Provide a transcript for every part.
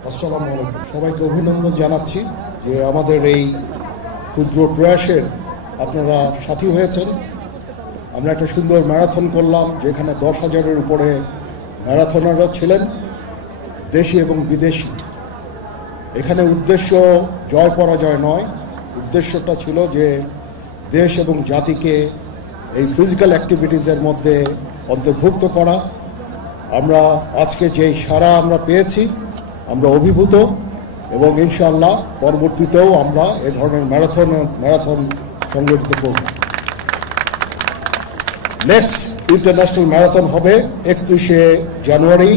আসসালামু আলাইকুম, সবাইকে অভিনন্দন জানাচ্ছি যে আমাদের এই ক্ষুদ্র প্রয়াসের আপনারা সাথী হয়েছেন। আমরা একটা সুন্দর ম্যারাথন করলাম, যেখানে 10,000-এর উপরে ম্যারাথনাররা ছিলেন, দেশি এবং বিদেশি। এখানে উদ্দেশ্য জয় পরাজয় নয়, উদ্দেশ্যটা ছিল যে দেশ এবং জাতিকে এই ফিজিক্যাল অ্যাক্টিভিটিসের মধ্যে অন্তর্ভুক্ত করা। আমরা আজকে যেই সাড়া আমরা পেয়েছি, আমরা অভিভূত, এবং ইনশাআল্লাহ পরবর্তীতেও আমরা এ ধরনের ম্যারাথন সংগঠিত করব। নেক্সট ইন্টারন্যাশনাল ম্যারাথন হবে 31শে জানুয়ারি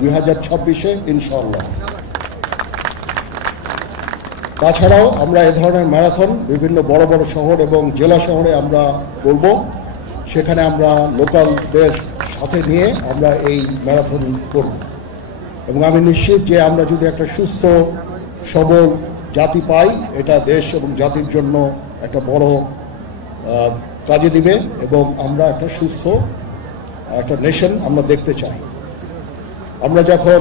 2026-এ ইনশাআল্লাহ। তাছাড়াও আমরা এ ধরনের ম্যারাথন বিভিন্ন বড় বড় শহর এবং জেলা শহরে আমরা করব। সেখানে আমরা লোকালদের সাথে নিয়ে আমরা এই ম্যারাথন করব, এবং আমি নিশ্চিত যে আমরা যদি একটা সুস্থ সবল জাতি পাই, এটা দেশ এবং জাতির জন্য একটা বড় কাজে দিবে, এবং আমরা একটা সুস্থ একটা নেশন আমরা দেখতে চাই। আমরা যখন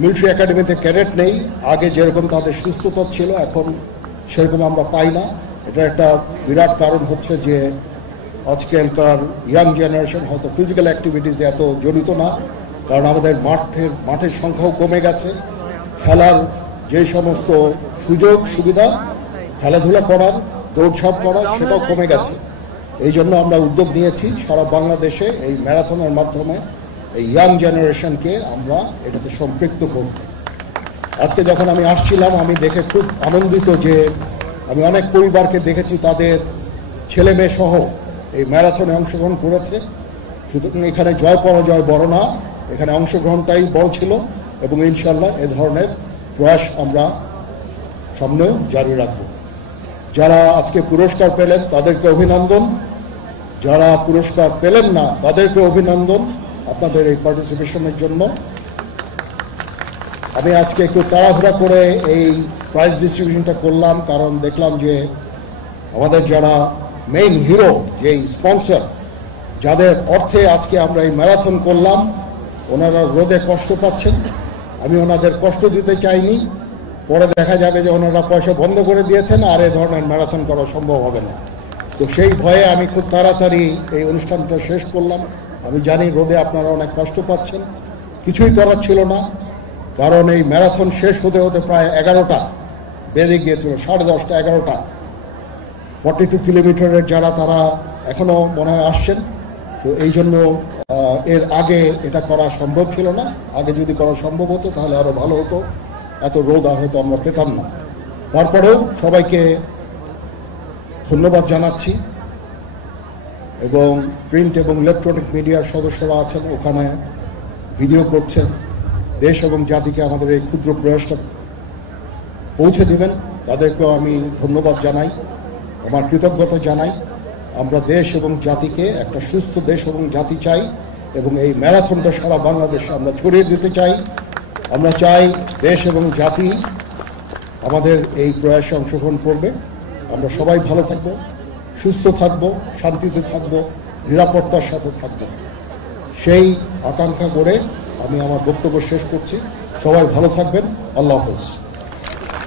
মিলিটারি একাডেমিতে ক্যাডেট নেই, আগে যেরকম তাদের সুস্থতা ছিল, এখন সেরকম আমরা পাই না। এটা একটা বিরাট কারণ হচ্ছে যে আজকালকার ইয়াং জেনারেশন হয়তো ফিজিক্যাল অ্যাক্টিভিটিসে এত জড়িত না, কারণ আমাদের মাঠের সংখ্যাও কমে গেছে। খেলার যে সমস্ত সুযোগ সুবিধা খেলাধুলা করার, দৌড়ঝাঁপ করার, সেটাও কমে গেছে। এই জন্য আমরা উদ্যোগ নিয়েছি সারা বাংলাদেশে এই ম্যারাথনের মাধ্যমে এই ইয়াং জেনারেশনকে আমরা এটাতে সম্পৃক্ত করব। আজকে যখন আমি আসছিলাম, আমি দেখে খুব আনন্দিত যে আমি অনেক পরিবারকে দেখেছি তাদের ছেলে মেয়ে সহ এই ম্যারাথনে অংশগ্রহণ করেছে। সুতরাং এখানে জয় পরাজয় বড় না, এখানে অংশগ্রহণটাই বড় ছিল, এবং ইনশাল্লাহ এ ধরনের প্রয়াস আমরা সামনেও জারি রাখব। যারা আজকে পুরস্কার পেলেন তাদেরকে অভিনন্দন, যারা পুরস্কার পেলেন না তাদেরকে অভিনন্দন আপনাদের এই পার্টিসিপেশনের জন্য। আমি আজকে একটু তাড়াহুড়া করে এই প্রাইজ ডিস্ট্রিবিউশনটা করলাম, কারণ দেখলাম যে আমাদের যারা মেইন হিরো, যেই স্পন্সর, যাদের অর্থে আজকে আমরা এই ম্যারাথন করলাম, ওনারা রোদে কষ্ট পাচ্ছেন। আমি ওনাদের কষ্ট দিতে চাইনি, পরে দেখা যাবে যে ওনারা পয়সা বন্ধ করে দিয়েছেন আর এ ধরনের ম্যারাথন করা সম্ভব হবে না। তো সেই ভয়ে আমি খুব তাড়াতাড়ি এই অনুষ্ঠানটা শেষ করলাম। আমি জানি রোদে আপনারা অনেক কষ্ট পাচ্ছেন, কিছুই করার ছিল না, কারণ এই ম্যারাথন শেষ হতে হতে প্রায় 11টা বেজে গিয়েছিল, 10:30, 11টা। 42 কিলোমিটারের যারা, তারা এখনো মনে হয় আসছেন। তো এই জন্য এর আগে এটা করা সম্ভব ছিল না। আগে যদি করা সম্ভব হতো তাহলে আরো ভালো হতো, এত রোদ হয়তো আমরা পেতাম না। তারপরেও সবাইকে ধন্যবাদ জানাচ্ছি, এবং প্রিন্ট এবং ইলেকট্রনিক মিডিয়ার সদস্যরা আছেন, ওখানে ভিডিও করছেন, দেশ এবং জাতিকে আমাদের এই ক্ষুদ্র প্রয়াসটা পৌঁছে দিবেন, তাদেরকেও আমি ধন্যবাদ জানাই, আমার কৃতজ্ঞতা জানাই। আমরা দেশ এবং জাতিকে একটা সুস্থ দেশ এবং জাতি চাই, এবং এই ম্যারাথনটা সারা বাংলাদেশে আমরা ছড়িয়ে দিতে চাই। আমরা চাই দেশ এবং জাতি আমাদের এই প্রয়াসে অংশগ্রহণ করবে। আমরা সবাই ভালো থাকবো, সুস্থ থাকবো, শান্তিতে থাকবো, নিরাপত্তার সাথে থাকবো, সেই আকাঙ্ক্ষা করে আমি আমার বক্তব্য শেষ করছি। সবাই ভালো থাকবেন। আল্লাহ হাফেজ।